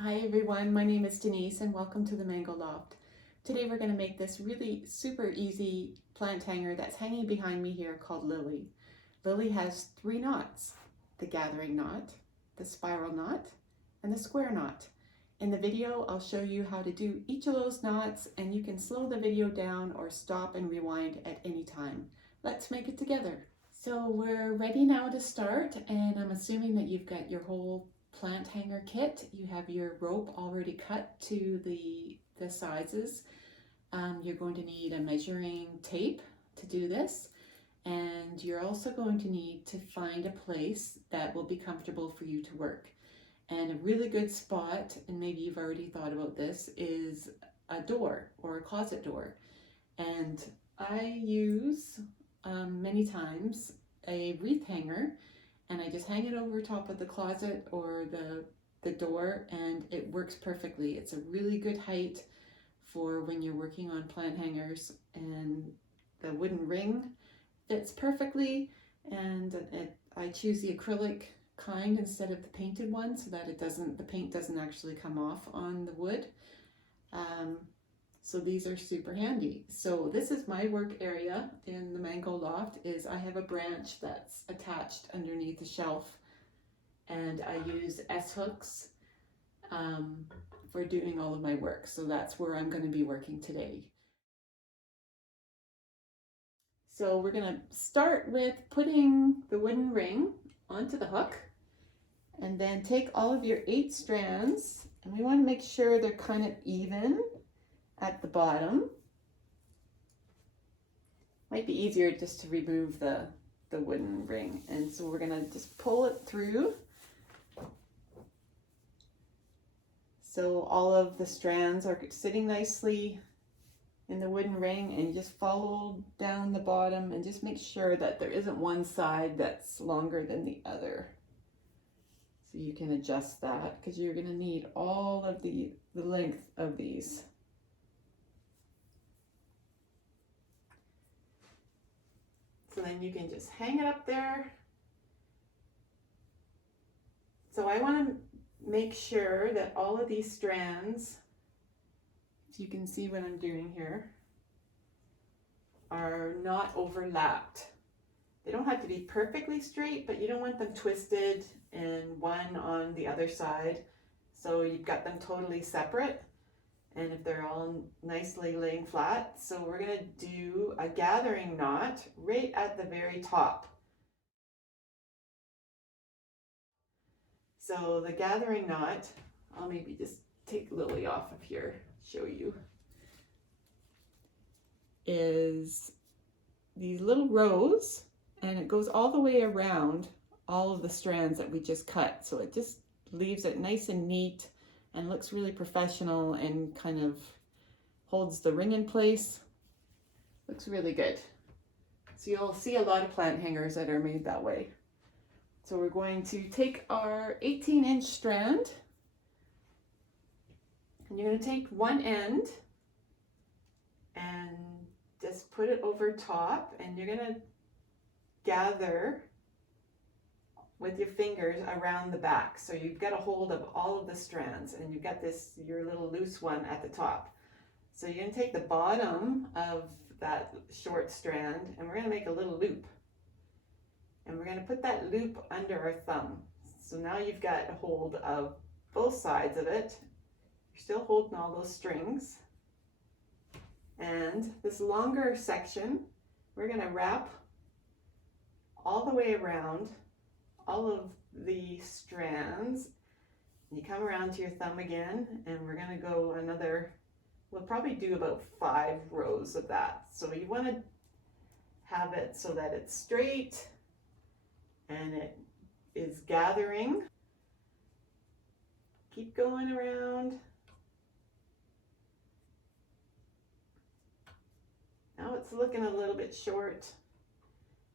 Hi everyone, my name is Denise and welcome to the Mango Loft. Today we're going to make this really super easy plant hanger that's hanging behind me here called Lily. Lily has 3 knots: the gathering knot, the spiral knot, and the square knot. In the video I'll show you how to do each of those knots, and you can slow the video down or stop and rewind at any time. Let's make it together. So we're ready now to start, and I'm assuming that you've got your whole plant hanger kit. You have your rope already cut to the sizes. You're going to need a measuring tape to do this, and you're also going to need to find a place that will be comfortable for you to work. And a really good spot, and maybe you've already thought about this, is a door or a closet door. And I use many times a wreath hanger, and I just hang it over top of the closet or the door, and it works perfectly. It's a really good height for when you're working on plant hangers, and the wooden ring fits perfectly. And I choose the acrylic kind instead of the painted one so that the paint doesn't actually come off on the wood. So these are super handy. So this is my work area in the Mango Loft. Is I have a branch that's attached underneath the shelf, and I use S-hooks for doing all of my work. So that's where I'm going to be working today. So we're going to start with putting the wooden ring onto the hook, and then take all of your 8 strands, and we want to make sure they're kind of even at the bottom. Might be easier just to remove the wooden ring. And so we're gonna just pull it through. So all of the strands are sitting nicely in the wooden ring, and you just follow down the bottom and just make sure that there isn't one side that's longer than the other. So you can adjust that because you're gonna need all of the length of these. So then you can just hang it up there. So I want to make sure that all of these strands, if you can see what I'm doing here, are not overlapped. They don't have to be perfectly straight, but you don't want them twisted and one on the other side. So you've got them totally separate. And if they're all nicely laying flat, so we're going to do a gathering knot right at the very top. So the gathering knot, I'll maybe just take Lily off of here, show you, is these little rows, and it goes all the way around all of the strands that we just cut. So it just leaves it nice and neat and looks really professional and kind of holds the ring in place. Looks really good. So you'll see a lot of plant hangers that are made that way. So we're going to take our 18-inch strand, and you're going to take one end and just put it over top, and you're going to gather with your fingers around the back. So you've got a hold of all of the strands, and you've got your little loose one at the top. So you're going to take the bottom of that short strand, and we're going to make a little loop. And we're going to put that loop under our thumb. So now you've got a hold of both sides of it. You're still holding all those strings. And this longer section, we're going to wrap all the way around all of the strands. You come around to your thumb again, and we're going to go another, we'll probably do about 5 rows of that. So you want to have it so that it's straight and it is gathering. Keep going around. Now it's looking a little bit short.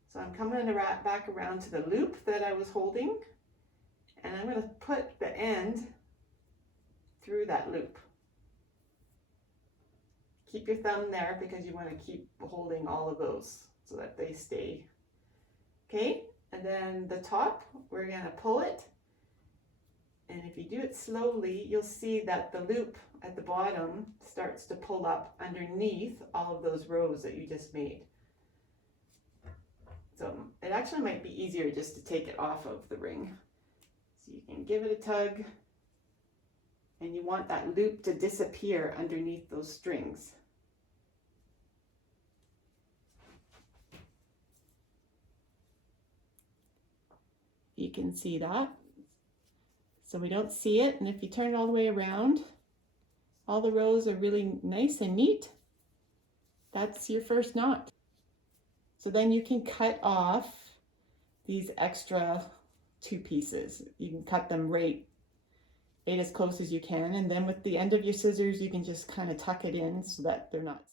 So I'm coming back around to the loop that I was holding, and I'm going to put the end through that loop. Keep your thumb there because you want to keep holding all of those so that they stay. Okay, and then the top, we're going to pull it And if you do it slowly, you'll see that the loop at the bottom starts to pull up underneath all of those rows that you just made. So it actually might be easier just to take it off of the ring. So you can give it a tug, and you want that loop to disappear underneath those strings. You can see that. So we don't see it, and if you turn it all the way around, all the rows are really nice and neat. That's your first knot. So then you can cut off these extra 2 pieces. You can cut them right as close as you can, and then with the end of your scissors you can just kind of tuck it in so that they're not.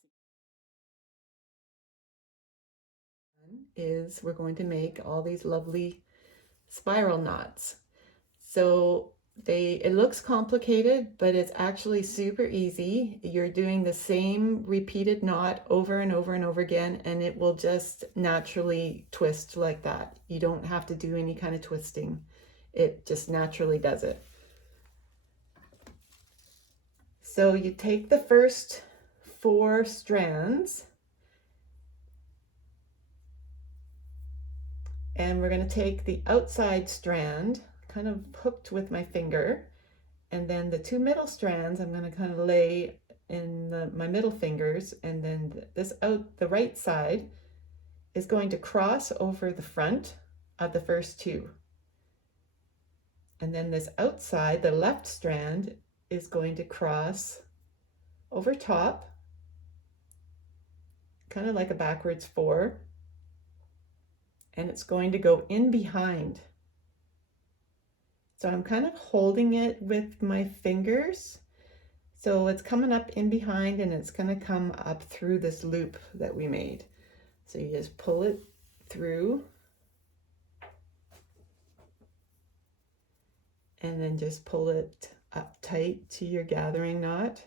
We're going to make all these lovely spiral knots. So it looks complicated, but it's actually super easy. You're doing the same repeated knot over and over and over again, and it will just naturally twist like that. You don't have to do any kind of twisting. It just naturally does it. So you take the first 4 strands, and we're going to take the outside strand kind of hooked with my finger, and then the 2 middle strands I'm going to kind of lay in my middle fingers, and then the right side is going to cross over the front of the first 2, and then this outside, the left strand, is going to cross over top, kind of like a backwards 4, and it's going to go in behind. So I'm kind of holding it with my fingers. So it's coming up in behind, and it's going to come up through this loop that we made. So you just pull it through, and then just pull it up tight to your gathering knot.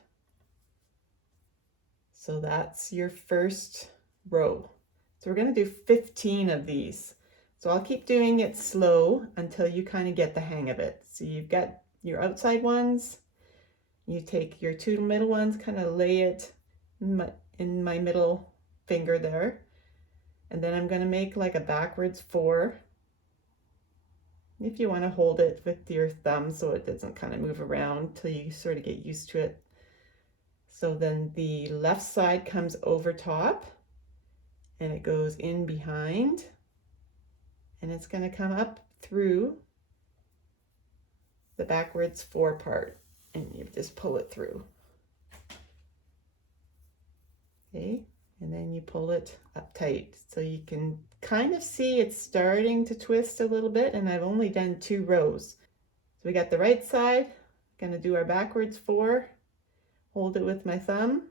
So that's your first row. So we're going to do 15 of these. So I'll keep doing it slow until you kind of get the hang of it. So you've got your outside ones, you take your 2 middle ones, kind of lay it in my middle finger there, and then I'm going to make like a backwards 4. If you want to hold it with your thumb so it doesn't kind of move around till you sort of get used to it. So then the left side comes over top, and it goes in behind, and it's going to come up through the backwards 4 part, and you just pull it through. Okay, and then you pull it up tight. So you can kind of see it's starting to twist a little bit, and I've only done 2 rows. So we got the right side, going to do our backwards 4, hold it with my thumb,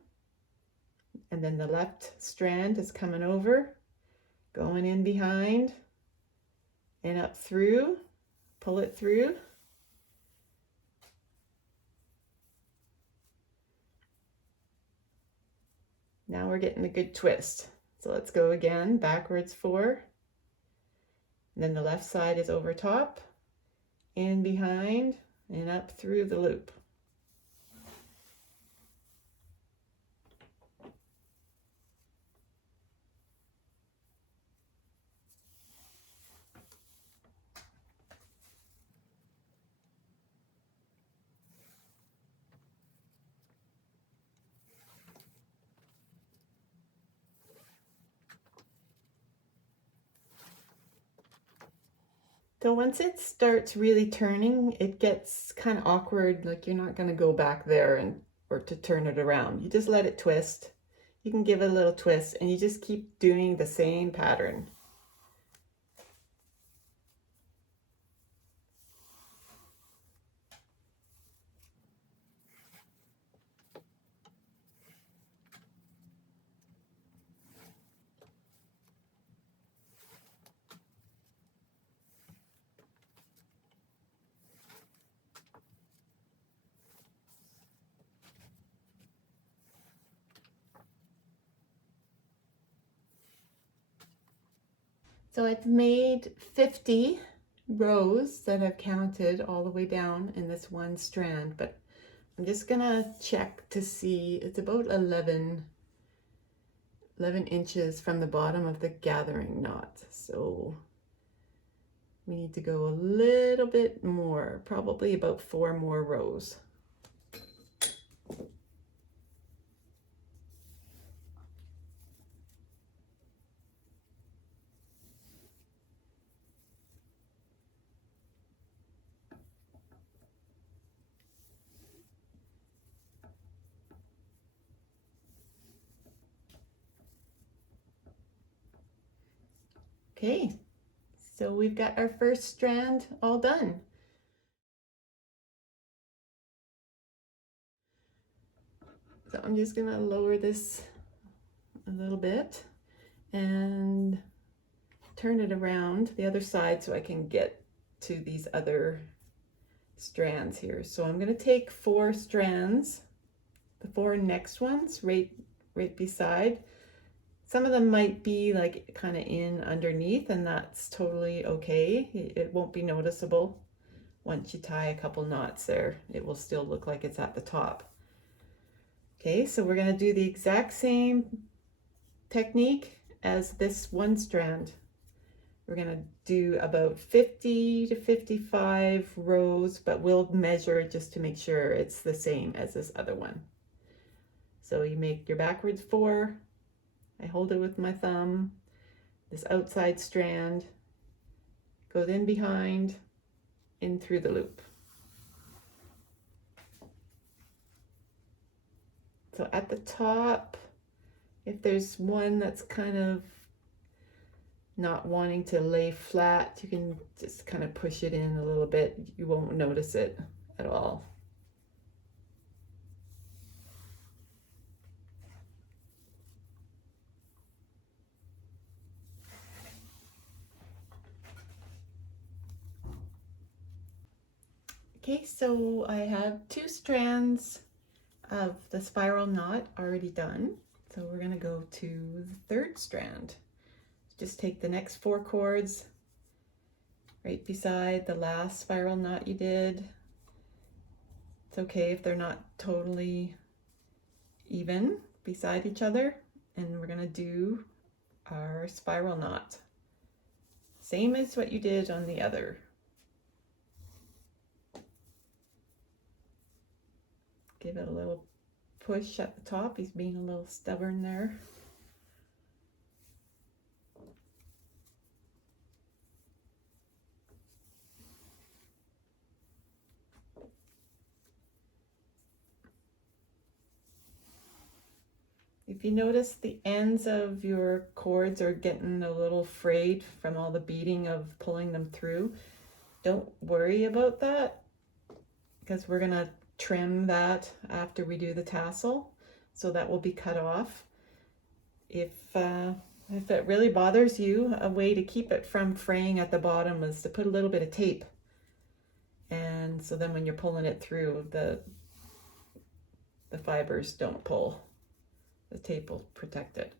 and then the left strand is coming over, going in behind and up through, pull it through. Now we're getting a good twist. So let's go again, backwards 4, and then the left side is over top, in behind, and up through the loop. So once it starts really turning, it gets kind of awkward, like you're not going to go back there or to turn it around. You just let it twist. You can give it a little twist, and you just keep doing the same pattern. So I've made 50 rows that I've counted all the way down in this one strand, but I'm just gonna check to see. It's about 11 inches from the bottom of the gathering knot. So we need to go a little bit more, probably about 4 more rows. Okay, so we've got our first strand all done. So I'm just gonna lower this a little bit and turn it around the other side so I can get to these other strands here. So I'm gonna take 4 strands, the 4 next ones right beside. Some of them might be like kind of in underneath, and that's totally okay. It won't be noticeable. Once you tie a couple knots there, it will still look like it's at the top. Okay, so we're going to do the exact same technique as this one strand. We're going to do about 50 to 55 rows, but we'll measure just to make sure it's the same as this other one. So you make your backwards 4. I hold it with my thumb. This outside strand goes in behind, in through the loop. So at the top, if there's one that's kind of not wanting to lay flat, you can just kind of push it in a little bit. You won't notice it at all. Okay, so I have 2 strands of the spiral knot already done. So we're going to go to the 3rd strand. Just take the next 4 cords right beside the last spiral knot you did. It's okay if they're not totally even beside each other. And we're going to do our spiral knot. Same as what you did on the other. Give it a little push at the top. He's being a little stubborn there. If you notice the ends of your cords are getting a little frayed from all the beating of pulling them through, don't worry about that, because we're gonna trim that after we do the tassel, so that will be cut off. If it really bothers you, a way to keep it from fraying at the bottom is to put a little bit of tape, and so then when you're pulling it through, the fibers don't pull. The tape will protect it.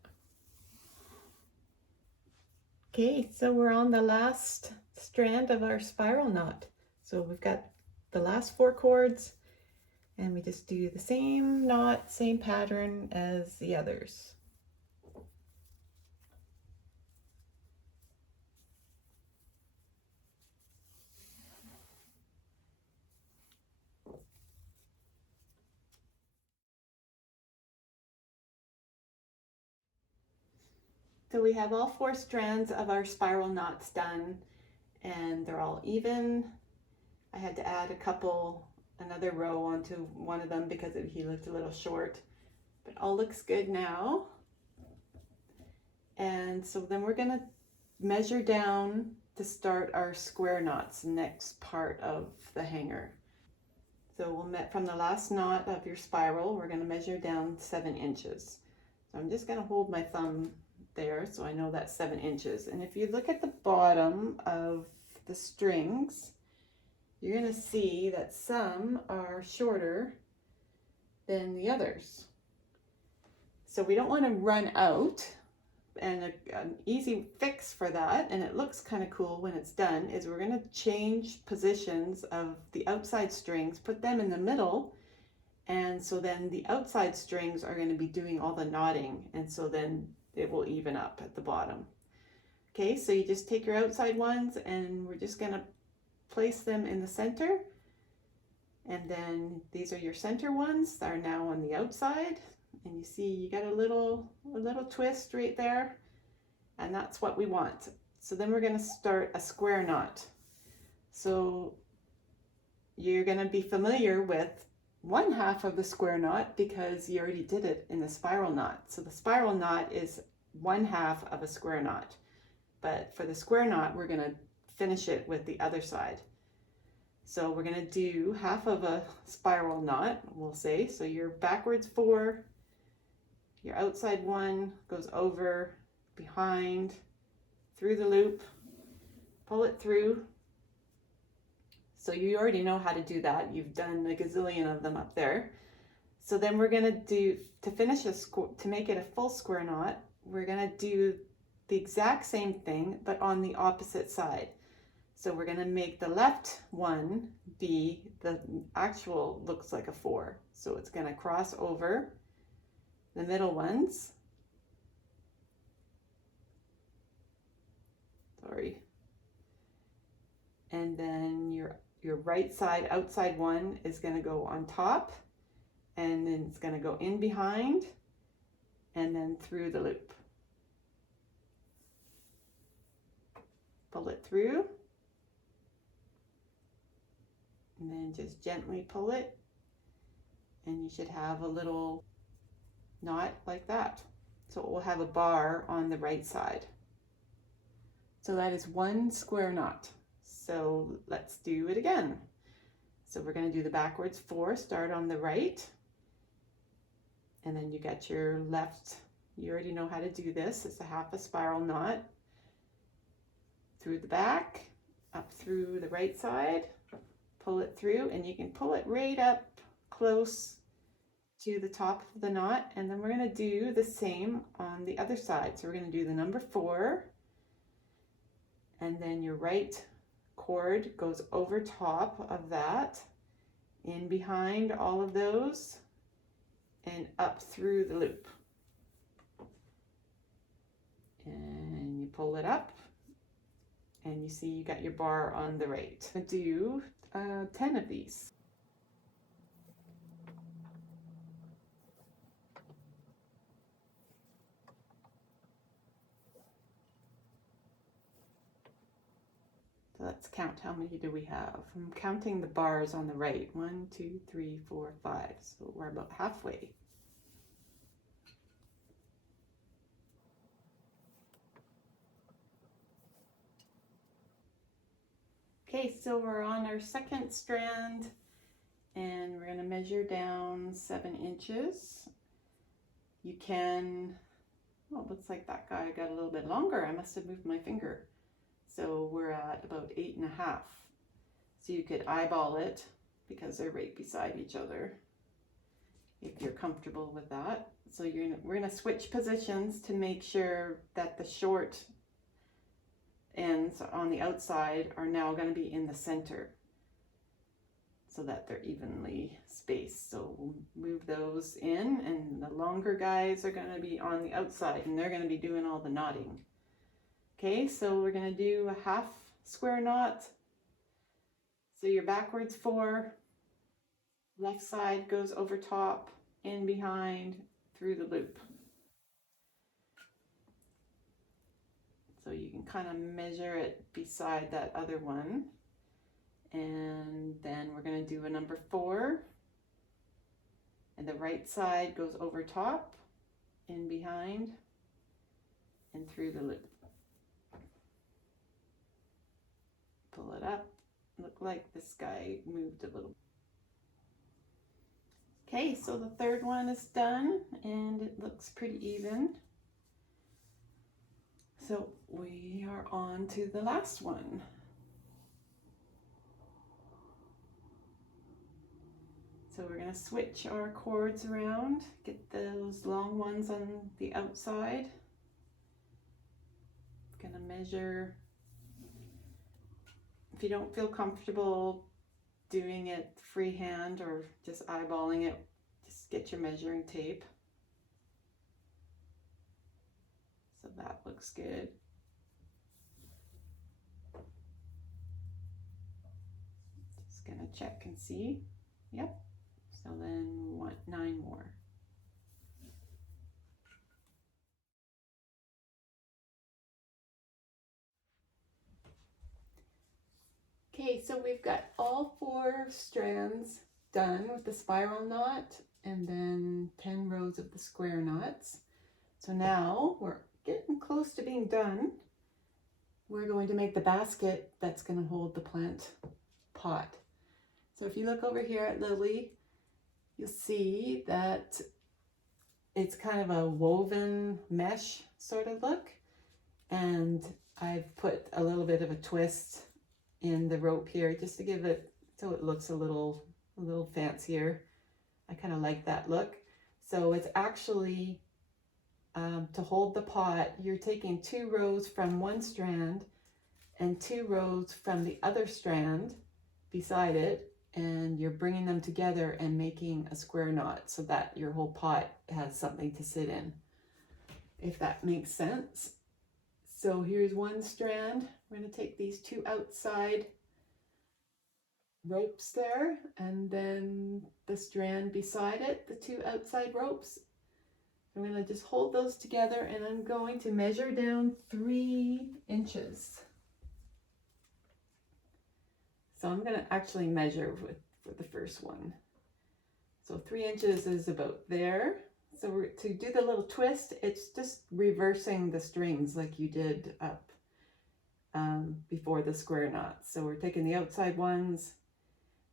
Okay, so we're on the last strand of our spiral knot. So we've got the last 4 cords, and we just do the same knot, same pattern as the others. So we have all 4 strands of our spiral knots done, and they're all even. I had to add another row onto one of them because he looked a little short, but all looks good now. And so then we're gonna measure down to start our square knots, next part of the hanger. So we'll from the last knot of your spiral, we're gonna measure down 7 inches. So I'm just gonna hold my thumb there so I know that's 7 inches. And if you look at the bottom of the strings, you're going to see that some are shorter than the others. So we don't want to run out. an easy fix for that, and it looks kind of cool when it's done, is we're going to change positions of the outside strings, put them in the middle, and so then the outside strings are going to be doing all the knotting, and so then it will even up at the bottom. Okay, so you just take your outside ones and we're just going to place them in the center, and then these are your center ones that are now on the outside, and you see you got a little twist right there, and that's what we want. So then we're going to start a square knot. So you're going to be familiar with one half of the square knot because you already did it in the spiral knot. So the spiral knot is one half of a square knot, but for the square knot we're going to finish it with the other side. So we're going to do half of a spiral knot, we'll say. So you're backwards 4, your outside 1 goes over, behind, through the loop, pull it through. So you already know how to do that. You've done a gazillion of them up there. So then we're going to do, to finish to make it a full square knot, we're going to do the exact same thing, but on the opposite side. So we're going to make the left one be the actual, looks like a 4. So it's going to cross over the middle ones. Sorry. And then your right side, outside one is going to go on top, and then it's going to go in behind and then through the loop. Pull it through. And then just gently pull it, and you should have a little knot like that. So it will have a bar on the right side. So that is one square knot. So let's do it again. So we're going to do the backwards 4, start on the right, and then you got your left. You already know how to do this. It's a half a spiral knot through the back, up through the right side. Pull it through, and you can pull it right up close to the top of the knot, and then we're going to do the same on the other side. So we're going to do the number 4, and then your right cord goes over top of that, in behind all of those, and up through the loop. And you pull it up, and you see you got your bar on the right. Do 10 of these. So let's count. How many do we have? I'm counting the bars on the right. 1, 2, 3, 4, 5. So we're about halfway. Okay, so we're on our second strand, and we're going to measure down 7 inches. You can, well, it looks like that guy got a little bit longer. I must have moved my finger. So we're at about 8.5. So you could eyeball it because they're right beside each other, if you're comfortable with that. So we're going to switch positions to make sure that the short ends on the outside are now going to be in the center, so that they're evenly spaced. So we'll move those in, and the longer guys are going to be on the outside, and they're going to be doing all the knotting. Okay, so we're going to do a half square knot. So your backwards 4, left side goes over top, in behind, through the loop. So you can kind of measure it beside that other one. And then we're going to do a number 4. And the right side goes over top, in behind, and through the loop. Pull it up. Look like this guy moved a little. Okay, so the third one is done, and it looks pretty even. So we are on to the last one. So we're going to switch our cords around, get those long ones on the outside, measure. If you don't feel comfortable doing it freehand or just eyeballing it, just get your measuring tape. So that looks good. Just gonna check and see. Yep. So then we want 9 more. Okay, so we've got all 4 strands done with the spiral knot and then 10 rows of the square knots. So now we're getting close to being done. We're going to make the basket that's going to hold the plant pot. So if you look over here at Lily, you'll see that it's kind of a woven mesh sort of look. And I've put a little bit of a twist in the rope here just to give it so it looks a little fancier. I kind of like that look. So it's actually to hold the pot, you're taking 2 rows from one strand and 2 rows from the other strand beside it, and you're bringing them together and making a square knot so that your whole pot has something to sit in, if that makes sense. So here's one strand. We're going to take these 2 outside ropes there, and then the strand beside it, the 2 outside ropes. I'm going to just hold those together, and I'm going to measure down 3 inches. So I'm going to actually measure for the first one. So 3 inches is about there. So to do the little twist, it's just reversing the strings like you did up before the square knot. So we're taking the outside ones,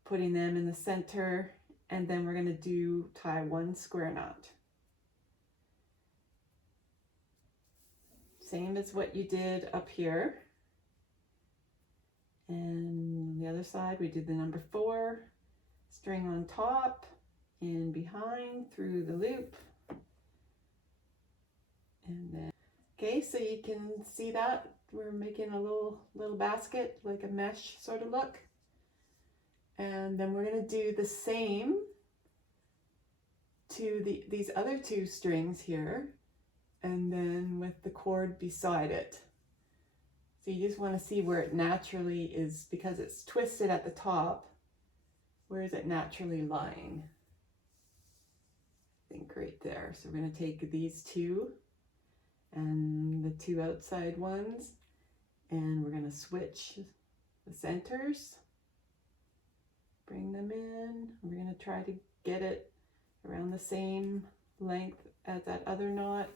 putting them in the center, and then we're going to tie 1 square knot. Same as what you did up here. And on the other side, we did the number 4, string on top, in behind, through the loop. And then, okay, so you can see that we're making a little basket, like a mesh sort of look. And then we're going to do the same to these other 2 strings here, and then with the cord beside it. So you just want to see where it naturally is, because it's twisted at the top. Where is it naturally lying? I think right there. So we're going to take these 2 and the 2 outside ones, and we're going to switch the centers, bring them in. We're going to try to get it around the same length as that other knot.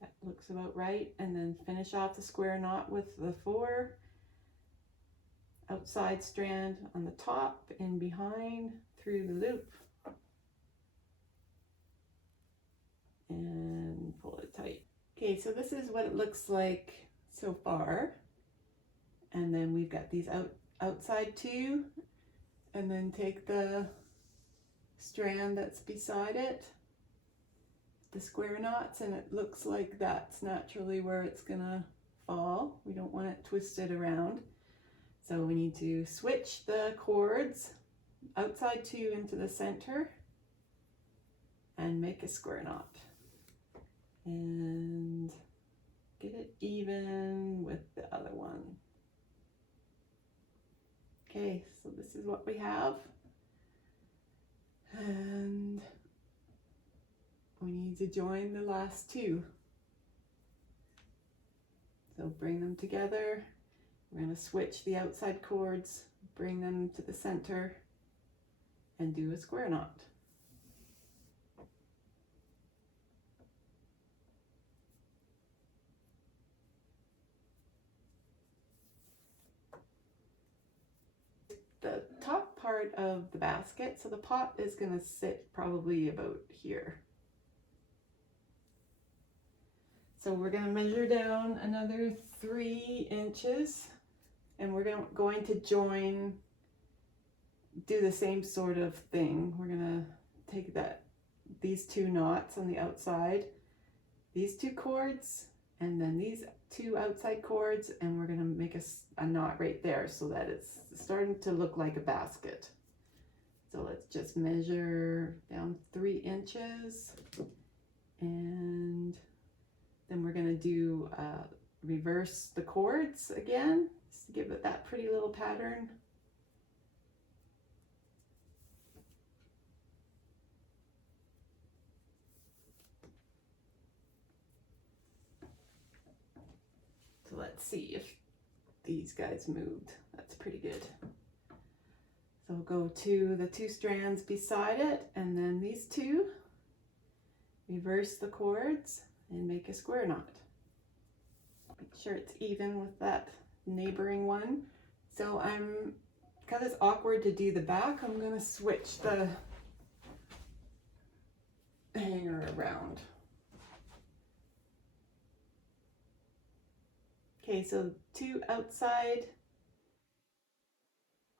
That looks about right. And then finish off the square knot with the 4 outside strand on the top, in behind, through the loop, and pull it tight. Okay, so this is what it looks like so far. And then we've got these outside 2, and then take the strand that's beside it, the square knots, and it looks like that's naturally where it's gonna fall. We don't want it twisted around. So we need to switch the cords, outside 2 into the center, and make a square knot. And get it even with the other one. Okay, so this is what we have. And we need to join the last 2. So bring them together. We're going to switch the outside cords, bring them to the center, and do a square knot. The top part of the basket, so the pot is going to sit probably about here. So we're going to measure down another 3 inches, and we're going to join, do the same sort of thing. We're going to take these 2 knots on the outside these two cords and then these two outside cords, and we're going to make a knot right there so that it's starting to look like a basket. So let's just measure down 3 inches, and then we're going to do reverse the cords again just to give it that pretty little pattern. So let's see if these guys moved. That's pretty good. So we'll go to the 2 strands beside it, and then these 2, reverse the cords and make a square knot. Make sure it's even with that neighboring one. So because it's awkward to do the back, I'm going to switch the hanger around. Okay, so 2 outside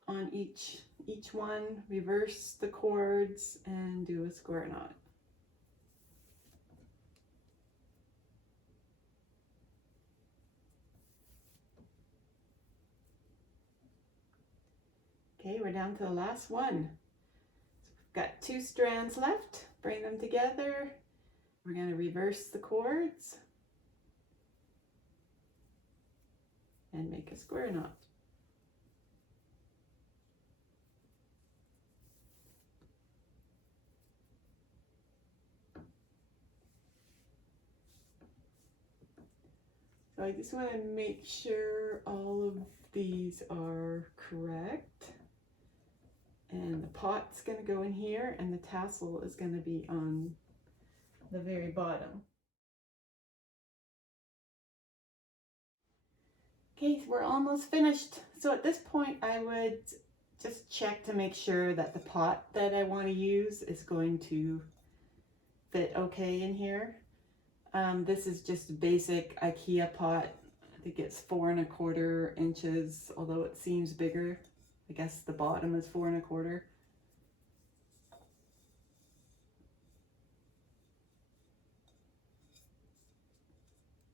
on each one, reverse the cords and do a square knot. Okay, we're down to the last one. So we've got 2 strands left. Bring them together. We're going to reverse the cords and make a square knot. So I just want to make sure all of these are correct. And the pot's going to go in here, and the tassel is going to be on the very bottom. Okay, so we're almost finished. So at this point, I would just check to make sure that the pot that I want to use is going to fit okay in here. This is just a basic IKEA pot. I think it's 4 1/4 inches, although it seems bigger. I guess the bottom is 4 1/4.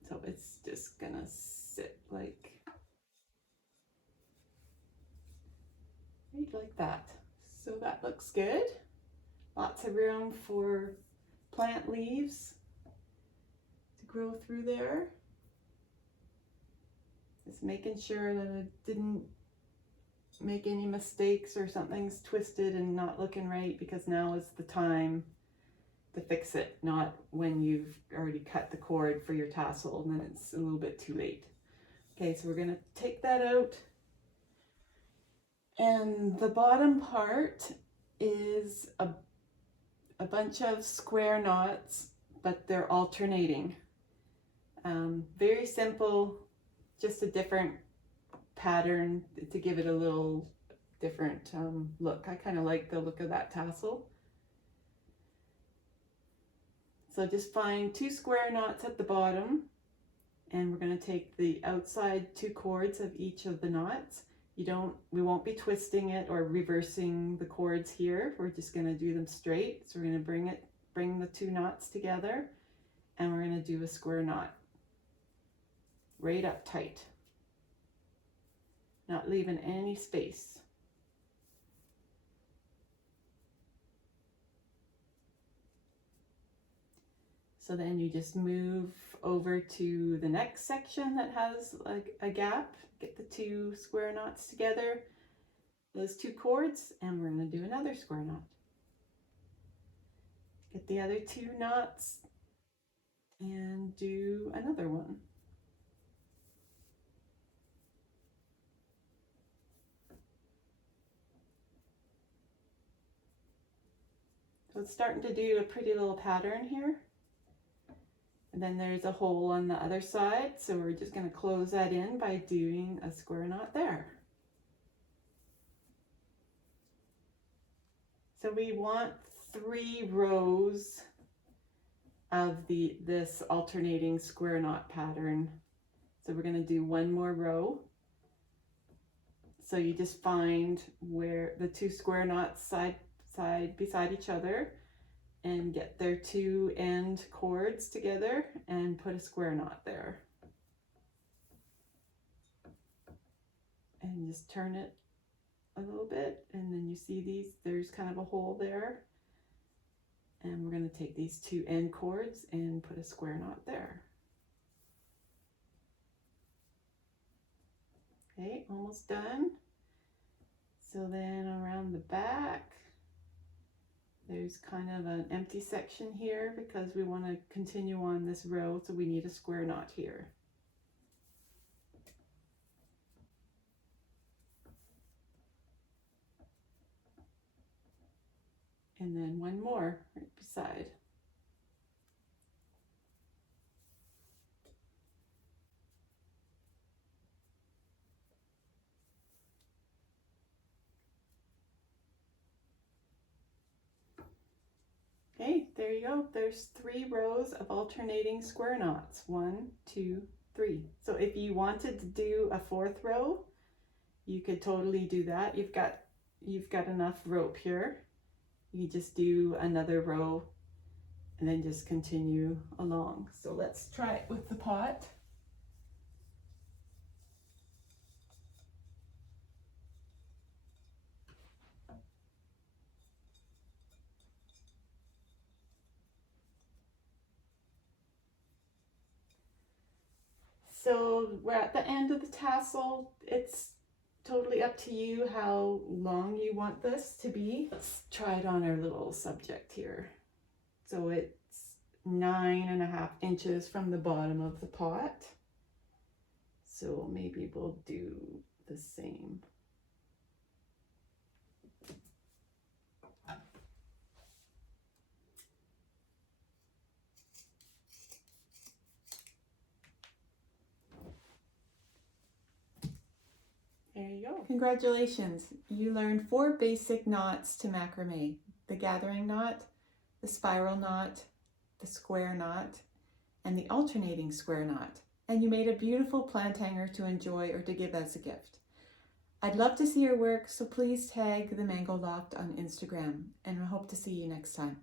So it's just gonna sit right like that. So that looks good. Lots of room for plant leaves to grow through there. Just making sure that I didn't make any mistakes or something's twisted and not looking right, because now is the time to fix it, not when you've already cut the cord for your tassel and then it's a little bit too late. Okay, so we're going to take that out, and the bottom part is a bunch of square knots, but they're alternating. Very simple, just a different pattern to give it a little different look. I kind of like the look of that tassel. So just find 2 square knots at the bottom, and we're going to take the outside 2 cords of each of the knots. We won't be twisting it or reversing the cords here. We're just going to do them straight. So we're going to bring the 2 knots together, and we're going to do a square knot right up tight, not leaving any space. So then you just move over to the next section that has like a gap, get the 2 square knots together, those 2 cords, and we're going to do another square knot. Get the other 2 knots and do another one. So it's starting to do a pretty little pattern here. And then there's a hole on the other side, so we're just going to close that in by doing a square knot there. So we want 3 rows of this alternating square knot pattern. So we're going to do 1 more row. So you just find where the 2 square knots side beside each other, and get their two end cords together and put a square knot there. And just turn it a little bit, and then you see these, there's kind of a hole there. And we're going to take these two end cords and put a square knot there. Okay, almost done. So then around the back, there's kind of an empty section here because we want to continue on this row, so we need a square knot here. And then one more right beside. Okay, there you go. There's 3 rows of alternating square knots. 1, 2, 3. So if you wanted to do a 4th row, you could totally do that. You've got enough rope here. You just do another row and then just continue along. So let's try it with the pot. So we're at the end of the tassel. It's totally up to you how long you want this to be. Let's try it on our little subject here. So it's 9.5 inches from the bottom of the pot. So maybe we'll do the same. There you go. Congratulations! You learned 4 basic knots to macrame. The gathering knot, the spiral knot, the square knot, and the alternating square knot. And you made a beautiful plant hanger to enjoy or to give as a gift. I'd love to see your work, so please tag the Mango Loft on Instagram, and I hope to see you next time.